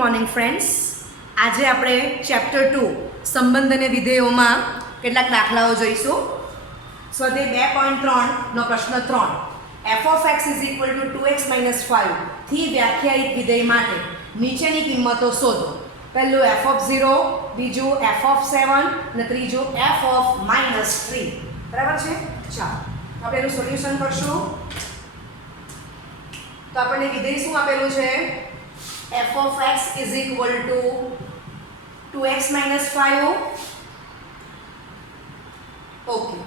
Morning friends. આજે આપણે chapter 2 સંબંધ અને વિધેયોમાં કેટલાક દાખલાઓ જોઈશું. સ્વાધ્યાય 2.3 નો પ્રશ્ન 3, f of x is equal to 2x minus 5 થી વ્યાખ્યાયિત વિધેય માટે નીચેની કિંમતો શોધો. પહેલું f of 0, બીજું f of 7 અને ત્રીજું f of -3. બરાબર છે? ચાલો આપણે એનું સોલ્યુશન કરશું. તો આપણને વિધેય શું આપેલું છે? f of x is equal to 2x minus 5. Okay,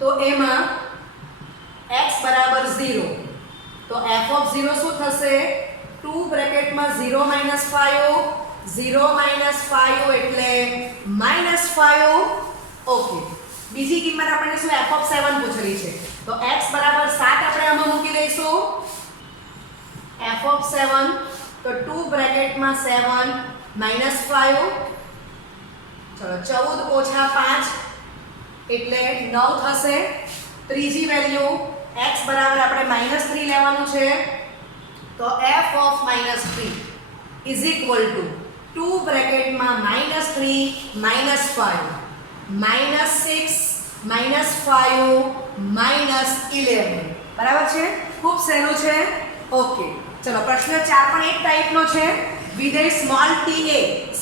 તો એમાં x બરાબર 0, તો f of 0 શું થશે? 2 બ્રેકેટમાં 0 minus 5, 0 minus 5 એટલે -5. ઓકે, બીજી કિંમત આપણને શું f of 7 પૂછેલી છે, તો x બરાબર 7 આપણે આમાં મૂકી દઈશું. f of 7, તો 2 બ્રેકેટમાં 7 -5, ચલો 14 ઓછા 5 એટલે 9 થશે. ત્રીજી વેલ્યુ x બરાબર આપણે -3 લેવાનું છે, તો f of -3 is equal to 2 બ્રેકેટમાં -3 -5 -6 -5 -11. બરાબર છે? ખૂબ સહેલું છે. ઓકે, ચલો પ્રશ્ન 4 પણ એક ટાઈપનો છે. વિધેય સ્મોલ ta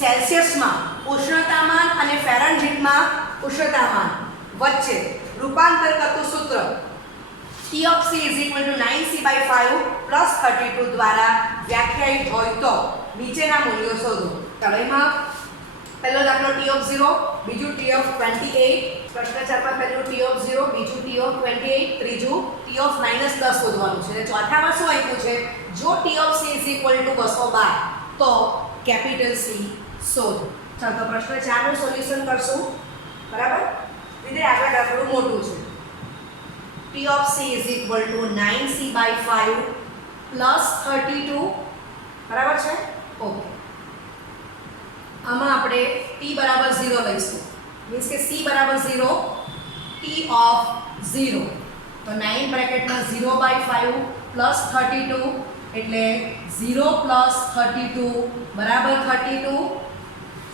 સેલ્સિયસમાં ઉષ્ણતામાન અને ફેરનહીટમાં ઉષ્ણતામાન વચ્ચે રૂપાંતર કરતું સૂત્ર T of C is equal to 9c/5 plus 32 દ્વારા વ્યાખ્યાયિત હોય તો નીચેના મૂલ્યો શોધો. ચાલો એમાં પહેલો દાખલો T of 0, બીજું T of 28. પ્રશ્ન 4 માં પહેલું T of 0, બીજું T of 28, ત્રીજું T of -10 શોધવાનું છે. અને ચોથામાં શું આપ્યું છે? જો T of C is equal to 212 તો કેપિટલ C શોધો. ચાલો તો પ્રશ્ન 4 નું સોલ્યુશન કરશું. બરાબર? વિધેય આગળ થોડું મોટું છે. T of C is equal to 9c/5 plus 32. બરાબર છે? ઓકે, આમાં આપણે t બરાબર 0 લઈશું. મીન્સ કે c બરાબર 0, t of 0, તો 9 બ્રેકેટમાં 0/5 plus 32 એટલે 0 plus 32 બરાબર 32.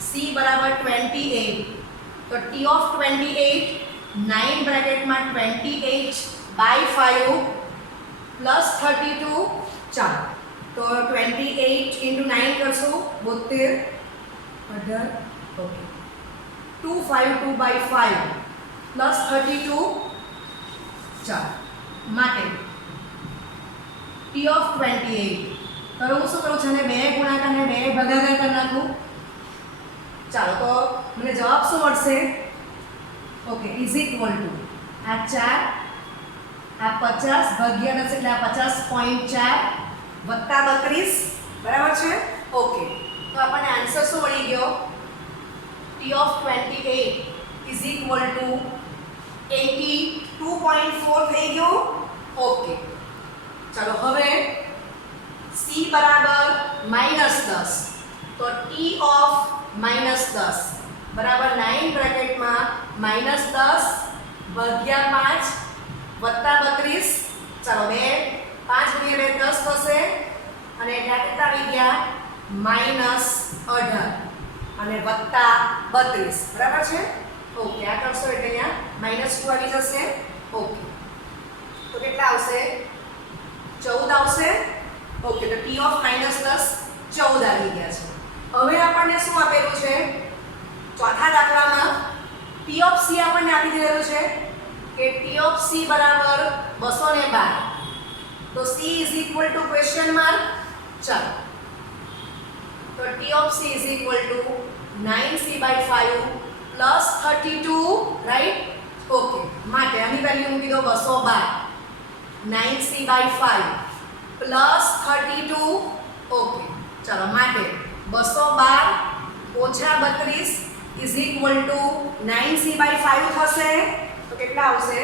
c બરાબર 28, તો t of 28 9 બ્રેકેટમાં 28/5 plus 32. ચાલો તો 28 into 9 કરશું, 72 18. Okay, 252/5 plus 32. ચાલો માટે t of 28 તો હું શું કરું છું? અને 2 ગુણાકાર અને 2 ભાગાકાર કરી નાખું. ચાલો તો મને જવાબ શું મળશે? ઓકે, ઇઝ ઇક્વલ ટુ આ 4, આ 50 ભાગ્યા 10 એટલે આ 50.4 વત્તા 32. બરાબર છે? ઓકે, તો આપણને આન્સર શું મળી ગયો? T of 28 is equal to 82.4 થઈ ગયો. ઓકે, ચાલો હવે c બરાબર -10, તો T of -10 બરાબર 9 બ્રેકેટમાં -10 ભાગ્યા 5 વત્તા 32. ચાલો 2 5 ગુણ્યા 2 10 થશે અને એટલે કેટલા આવી ગયા? -18 અને વત્તા 32. બરાબર છે? ઓકે, આ કરશો એટલે અહીંયા -2 આવી જશે. ઓકે, તો કેટલા આવશે? 14 આવશે. ઓકે, તો T of -10 14 આવી ગયા છે. હવે આપણને શું આપેલું છે? ચોથા દાખલામાં T of C આપણને આપી દીધેલું છે કે T of C બરાબર 212, તો C is equal to question mark. ચાલો તો T of C is equal to 9c/5 plus 32, right? Okay, માટે આની વેલ્યુ મૂકી દો 212, 9c/5 plus 32. ઓકે, ચાલો માટે 212 ઓછા 32 is equal to 9c/5 થશે. તો કેટલા આવશે?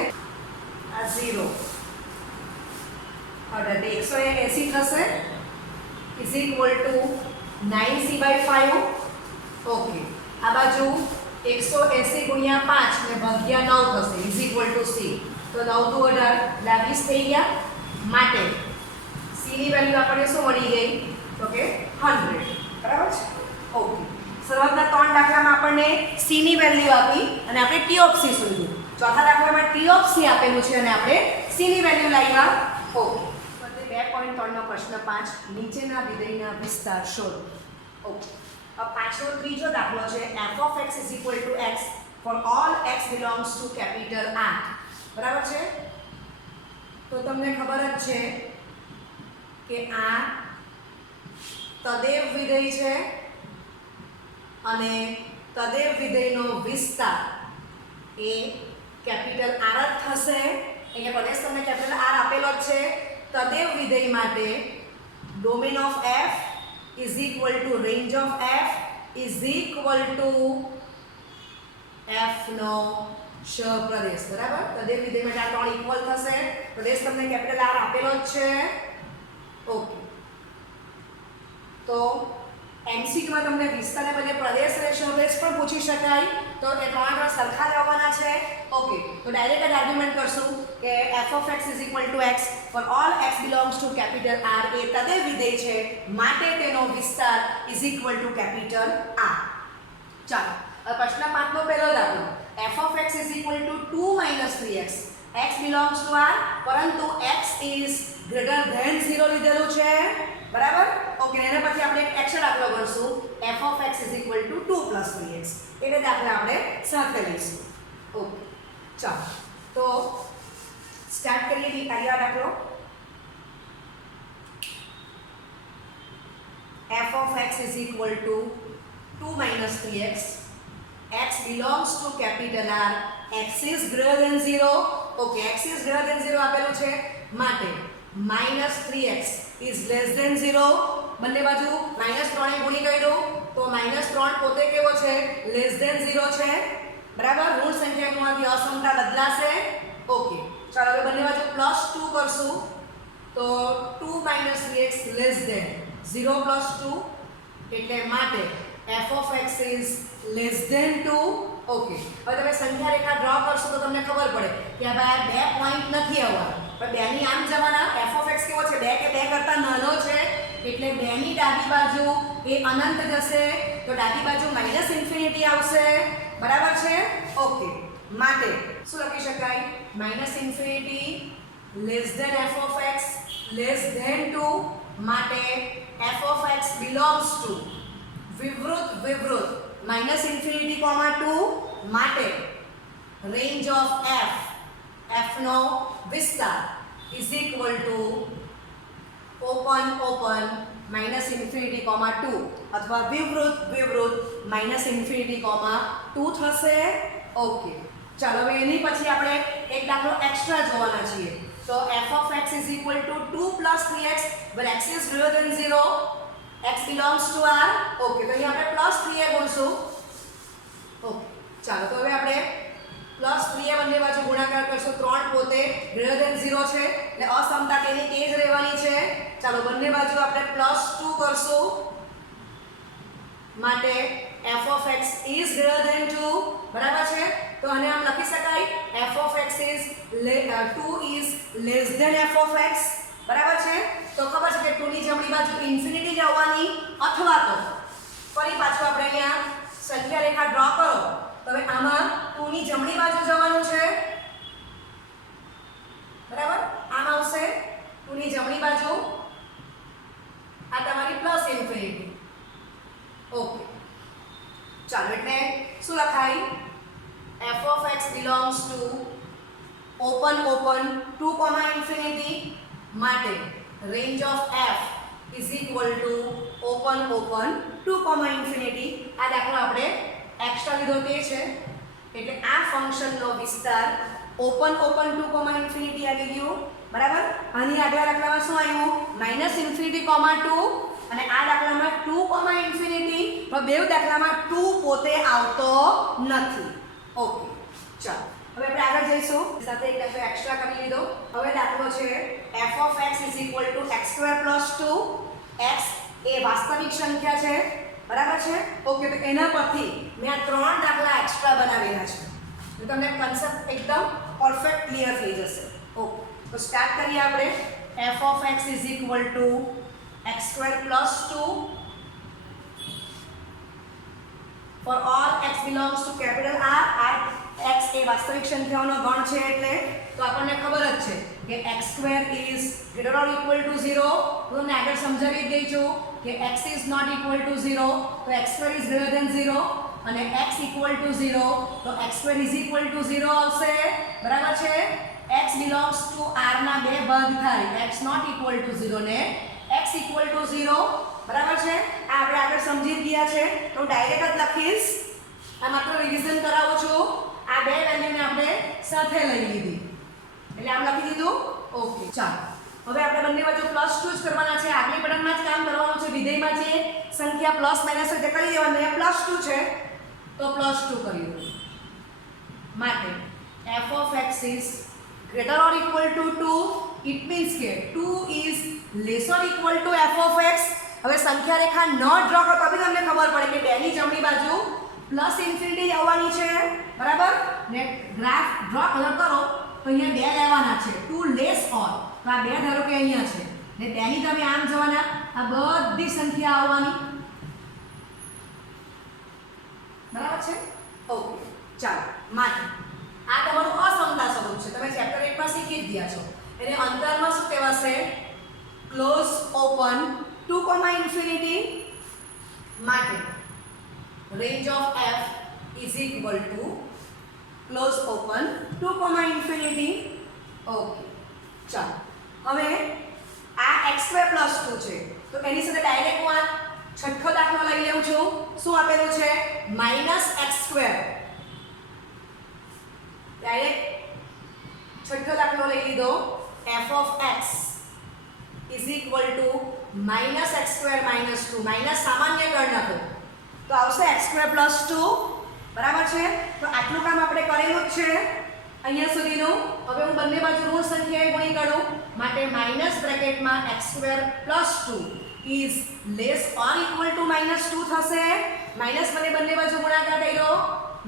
આ 0 એટલે 180 થશે is equal to 9c/5. Okay, આ બાજુ 180 ગુણ્યા 5 ને ભાગ્યા 9 થશે is equal to c. તો 9 દુ 18 એટલે 20 થઈ ગયા. માટે c ની વેલ્યુ આપણને શું મળી ગઈ? તો કે 100. c ની વેલ્યુ આપી અને આપણે t ઓફ c શોધ્યું. ચોથા દાખલામાં t ઓફ c આપેલું છે અને આપણે c ની વેલ્યુ લાવ્યા. ઓકે. સ્વાધ્યાય 2.3 નો પ્રશ્ન 5 નીચેના વિધેયના વિસ્તાર શોધો. ઓકે. अब पांचनो ત્રીજો દાખલો છે f of x is equal to x for all x belongs to capital R. બરાબર છે? તો તમને ખબર જ છે કે આ તદેવ વિધેય છે અને તદેવ વિધેયનો વિસ્તાર એ કેપિટલ R જ થશે. અહીંયા પ્રદેશ તમને કેપિટલ R આપેલો જ છે. તદેવ વિધેય માટે domain of f is equal to range of f is equal to f નો સહપ્રદેશ. બરાબર? તદેવ વિધેય માટે આ ત્રણ ઇક્વલ થશે. પ્રદેશ તમને કેપિટલ R આપેલો જ છે. ઓકે. તો MCQ માં તમને વિસ્તારને બદલે પ્રદેશ સહપ્રદેશ પણ પૂછી શકાય. તો એ ત્રણ સરખા જ આવવાના છે. ઓકે. તો ડાયરેક્ટ જ આર્ગ્યુમેન્ટ કરશું કે f of x is equal to x for all x belongs to capital R એ તદેવ વિધેય છે માટે તેનો વિસ્તાર is equal to capital R. ચાલો હવે પ્રશ્ન 5 નો પહેલો દાખલો f of x is equal to 2 minus 3x. x belongs to R પરંતુ x is greater than 0 લીધેલું છે. બરાબર? ઓકે. એના પછી આપણે એક એક્સ્ટ્રા દાખલો કરશું f of x is equal to 2 plus 3x. એટલે દાખલા આપણે સાથે લઈશું. ઓકે. ચાલો તો સ્ટાર્ટ કરીએ બીજો દાખલો. f of x is equal to 2 minus 3x. x belongs to capital R. x is greater than 0. Okay. x is greater than 0 આપેલું છે માટે minus 3x is less than 0. બંને બાજુ -3 એ ગુણી કાઢ્યું તો -3 પોતે કેવો છે? લેસ ધેન 0 છે. બરાબર? ઋણ સંખ્યામાંથી અસમતા બદલાશે. ઓકે. ચાલો હવે બંને બાજુ +2 કરશું તો 2 3x લેસ ધેન 0 +2 એટલે માટે f of x is less than 2. Okay. હવે તમે સંખ્યા રેખા ડ્રો કરશો તો તમને ખબર પડે કે આ ભાઈ બે પોઈન્ટ નથી આવવાના પણ બે ની આમ જવાના. f of x કેવો છે? 2 કે 2 કરતા નાનો છે એટલે 2 ની ડાબી બાજુ એ અનંત જશે તો ડાબી બાજુ -ઇન્ફિનિટી આવશે. બરાબર છે? ઓકે. માટે શું લખી શકાય? -Infinity less than f of x less than 2 માટે f of x belongs to વિવૃત -ઇન્ફિનિટી, 2 માટે રેન્જ ઓફ f નો વિસ્તાર is equal to open -infinity, 2 અથવા વિવૃત -ઇન્ફિનિટી, 2 થશે. ઓકે. ચાલો હવે એની પછી આપણે એક દાખલો એક્સ્ટ્રા જોવાના છીએ. તો f of x is equal to 2 plus 3x where x is greater than 0. x belongs to R. Okay. તો અહીં આપણે +3a ગુણશું. ઓકે. ચાલો તો હવે આપણે +3a બંને બાજુ ગુણાકાર કરશું. 3 પોતે greater than 0 છે એટલે અસમતા તેની તે જ રહેવાની છે. ચાલો બંને બાજુ આપણે +2 કરશું માટે f of x is greater than 2. બરાબર છે? તો આને આમ લખી શકાય f of x is 2 is less than f of x. બરાબર છે? તો ખબર છે કે 2 ની જમણી બાજુ ઇન્ફિનિટી જ આવવાની અથવા તો ફરી પાછું આપણે અહીંયા સંખ્યા રેખા ડ્રો કરો તો હવે આમાં 2 ની જમણી બાજુ જવાનું છે. બરાબર? આમ આવશે 2 ની જમણી બાજુ આ તમારી +ઇન્ફિનિટી. ઓકે. ચાલો એટલે શું લખાય? f of x belongs to open 2, infinity માટે range of f is equal to open 2, infinity. આ દાખલો આપણે એક્સ્ટ્રા લીધો તે છે એટલે આ ફંક્શનનો વિસ્તાર ઓપન 2, ઇન્ફિનિટી આવી ગયું. બરાબર? આની આગલા દાખલામાં શું આવ્યું? -ઇન્ફિનિટી, 2 અને આ દાખલામાં 2, ઇન્ફિનિટી. પણ બેવ દાખલામાં 2 પોતે આવતો નથી. ઓકે. ચાલો હવે આપણે આગળ જઈશું. સાથે એક દાખલો એક્સ્ટ્રા કરી લીધો. હવે દાખલો છે f of x is equal to x² + 2. x એ વાસ્તવિક સંખ્યા છે. બરાબર છે? ઓકે. તો એના પરથી મેં આ 3 દાખલા એક્સ્ટ્રા બનાવેલા છે તો તમને કન્સેપ્ટ એકદમ પરફેક્ટ ક્લિયર થઈ જશે. ઓકે. તો સ્ટાર્ટ કરીએ આપણે. f of x is equal to x² + 2 for all x belongs to capital R x એ વાસ્તવિક સંખ્યાઓનો ગણ છે એટલે તો આપણને ખબર જ છે કે x² is greater or equal to 0. હું તમને આગળ સમજાવી દઈ છું કે x is not equal to 0 તો x² ઇઝ ગ્રેટર ધેન 0 અને x ઇક્વલ ટુ 0 તો x² ઇઝ ઇક્વલ ટુ 0 આવશે. બરાબર છે. x બિલોંગ્સ ટુ r ના બે ભાગ થાય x નોટ ઇક્વલ ટુ 0 ને x ઇક્વલ ટુ 0. બરાબર છે. આ આપણે આગળ સમજી ગયા છે તો ડાયરેક્ટ જ લખીશ. આ માત્ર રિવિઝન કરાવું છું. આ બે વેલ્યુને આપણે સાથે લઈ લીધી એટલે આમ લખી દીધું. ઓકે ચાલો હવે આપણે બંને બાજુ +2 જ કરવાના છે. આગલી બટનમાં જ કામ કરવાનું છે. વિધેયમાં જે સંખ્યા પ્લસ માઈનસ હોય તે કરી દેવાની. અહીંયા +2 છે તો +2 કરી દો. માટે f of x is greater or equal to 2. it means કે 2 is less or equal to f of x. હવે સંખ્યા રેખા ન ડ્રો કરો તો બી તમને ખબર પડે કે 2 ની જમણી બાજુ પ્લસ ઇન્ફિનિટી આવવાની છે. બરાબર ને ગ્રાફ ડ્રો કલર કરો તો અહીંયા 2 લેવાના છે. 2 લેસ ઓર તો આ 2 ધારો કે અહીંયા છે ને 2 ની તમે આમ જવાના આ બધી સંખ્યા આવવાની. બરાબર છે. ઓકે ચાલો માટે આ તમારું અસમતા સ્વરૂપ છે. તમે ચેપ્ટર 1 માં શીખી જ ગયા છો. એને અંતરાલમાં શું કહેવાશે? Close open 2, infinity. માટે range of f is equal to close open 2, infinity. Okay ચાલો હવે આ x² + 2 છે તો એની સાથે ડાયરેક્ટ હું આ છઠ્ઠો દાખલો લઈ લઉં છું. શું આપેલું છે? -x². ડાયરેક્ટ છઠ્ઠો દાખલો લઈ લીધો. f of x is equal to -x² - 2. Minus સામાન્ય કરી નાખો તો આવશે x² + 2. બરાબર છે. તો આટલું કામ આપણે કરેલું જ છે અહીંયા સુધીનું. હવે હું બંને બાજુ ઋણ સંખ્યાએ ગુણી કરું માટે minus બ્રેકેટમાં x² + 2 is less or equal to -2 થશે. માઈનસ મને બંને બાજુ ગુણાકાર કર્યો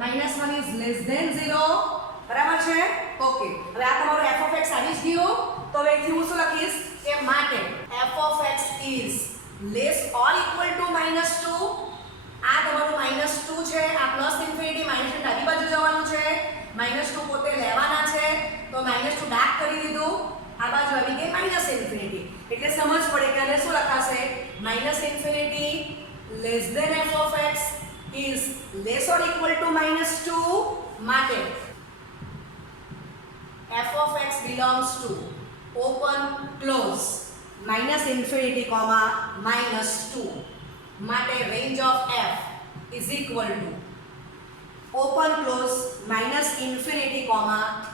-1 is less than 0. બરાબર છે. ઓકે હવે આ તમારો f of x આવી જ ગયો. તો હવે અહીંથી હું શું લખીશ કે માટે f of x is less or equal to -2. આ તમારું -2 છે. આ પ્લસ ઇન્ફિનિટી માઈનસ ની ડાબી બાજુ જવાનું છે. -2 પોતે લેવાના છે તો -2 ડાર્ક કરી દીધું. આ બાજુ આવી ગઈ -ઇન્ફિનિટી એટલે સમજ પડે કે આને શું લખાશે? -Infinity less than f of x is less or equal to -2. માટે f of x belongs to open close -infinity, -2. માટે range of f is equal to open close -infinity,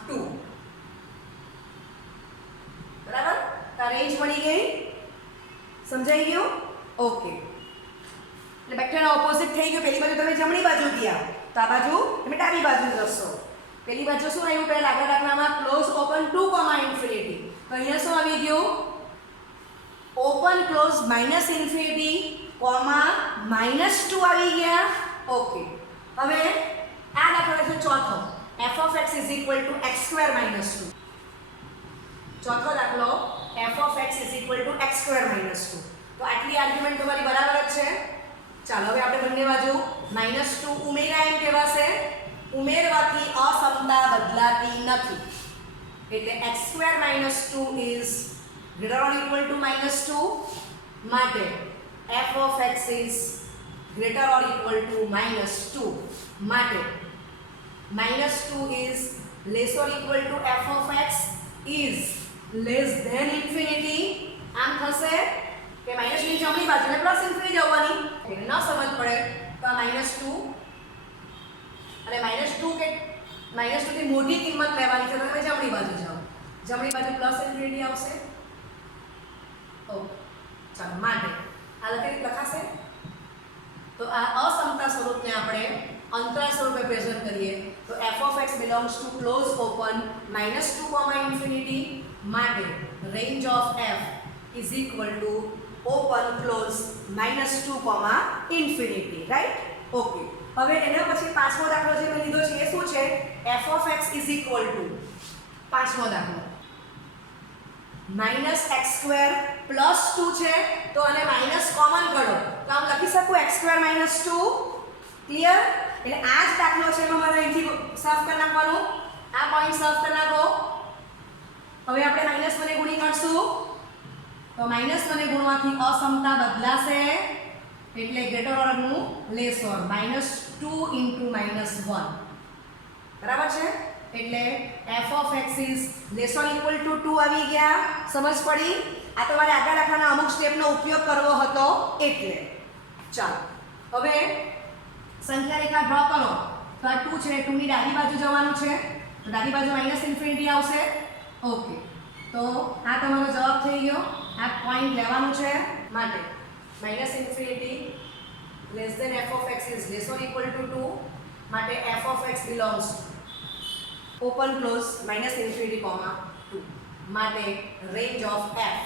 2. બરાબર. તો રેન્જ મળી ગઈ. સમજાઈ ગયું? ઓકે એટલે વેક્ટરના ઓપોઝિટ થઈ ગયું. પેલી બાજુ તમે જમણી બાજુ ગયા તો આ બાજુ તમે ડાબી બાજુ જશો. પેલી બાજુ શું આવ્યું? પહેલા આગળ દાખલામાં ક્લોઝ ઓપન 2, ઇન્ફિનિટી. તો અહીંયા શું આવી ગયું? ઓપન ક્લોઝ -ઇન્ફિનિટી, -2 આવી ગયા. ઓકે હવે આ દાખલો છે ચોથો. f of x is equal to x² - 2. ચોથો દાખલો f of x is equal to x² - 2. તો આટલી આર્ગ્યુમેન્ટ તમારી બરાબર જ છે. ચાલો હવે આપણે બંને બાજુ -2 ઉમેરા એમ કહેવાશે. ઉમેરવાથી અસમતા બદલાતી નથી એટલે x² - 2 is greater or equal to -2. માટે f of x is greater or equal to -2. માટે -2 is less or equal to f of x is less than infinity. આમ થશે કે -2 ની જમણી બાજુને પ્લસ ઇન્ફિનિટી આવવાની. એટલે ન સમજ પડે તો આ -2 અને -2 કે -2 થી મોટી કિંમત લેવાની છે તો તમે જમણી બાજુ જાઓ. જમણી બાજુ પ્લસ ઇન્ફિનિટી આવશે. ઓકે ચાલો માટે આ રીતે લખાશે. તો આ અસમતા સ્વરૂપને આપણે અંતરાલ સ્વરૂપે પ્રેઝન્ટ કરીએ તો f of x belongs to close open -2, infinity. માટે range of f is equal to open close -2, infinity. Right. Okay હવે એના પછી પાંચમો દાખલો જે મેં લીધો છે એ શું છે? f of x is equal to પાંચમો દાખલો -x² + 2 છે તો આને માઈનસ કોમન કરો તો આમ લખી શકું x² - 2. ક્લિયર? એટલે આ જ દાખલો છે એમાં મારે અહીંથી સાફ કરી નાખવાનું, આ પોઈન્ટ સાફ કરી નાખો. હવે આપણે -1 ને ગુણી કરશું તો -1 ને ગુણવાથી અસમતા બદલાશે એટલે ગ્રેટર ઓર નું લેસર -2 * -1 બરાબર છે. એટલે f of x is less or equal to 2 આવી ગયા. સમજ પડી? આ તમારે આગળ દાખલાના અમુક સ્ટેપનો ઉપયોગ કરવો હતો એટલે. ચાલો હવે સંખ્યા રેખા ડ્રો કરો. તો આ 2 છે, 2 ની ડાબી બાજુ જવાનું છે તો ડાબી બાજુ -∞ આવશે. ઓકે, તો આ તમારો જવાબ થઈ ગયો. આ પોઈન્ટ લેવાનું છે માટે -∞ less than f of x is less or equal to 2 માટે f of x belongs open close -∞, 2 માટે range of f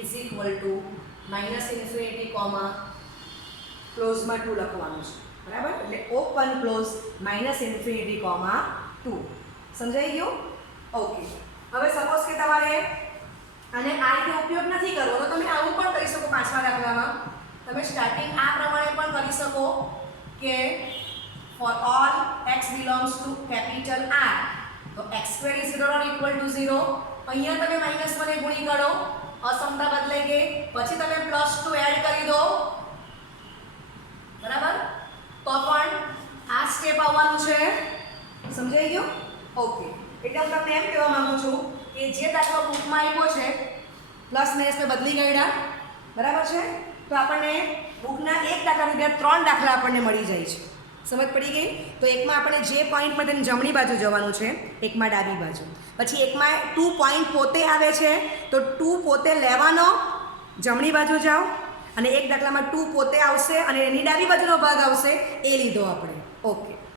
is equal to -∞, close માં 2 લખવાનું છે. બરાબર? એટલે ઓપન ક્લોઝ -∞, 2. સમજાઈ ગયું? ઓકે. હવે સપોઝ કે તમારે આને આ રીતે ઉપયોગ નથી કરવો તો તમે આવું પણ કરી શકો. પાંચમા દાખલામાં તમે સ્ટાર્ટિંગ આ પ્રમાણે પણ કરી શકો કે for all x belongs to capital R તો x² is greater or equal to 0. અહીંયા તમે -1 ને ગુણી કરો, અસમતા બદલાઈ ગઈ, પછી તમે +2 એડ કરી દો. બરાબર? તો પણ આ સ્ટેપ આવવાનું છે. સમજાઈ ગયું? ઓકે. એટલે હું તમને એમ કહેવા માંગુ છું કે જે દાખલો બુકમાં આપ્યો છે પ્લસ ને એસ બદલી ગયા. બરાબર છે? તો આપણને બુકના એક દાખલા વિના 3 દાખલા આપણને મળી જાય છે. સમજ પડી ગઈ? તો એકમાં આપણે જે પોઈન્ટ માટે જમણી બાજુ જવાનું છે, એકમાં ડાબી બાજુ. પછી એકમાં 2 પોઈન્ટ પોતે આવે છે તો 2 પોતે લેવાનો, જમણી બાજુ જાઓ, અને એક દાખલામાં 2 પોતે આવશે અને એની ડાબી બાજુનો ભાગ આવશે એ લીધો આપણે. ઓકે.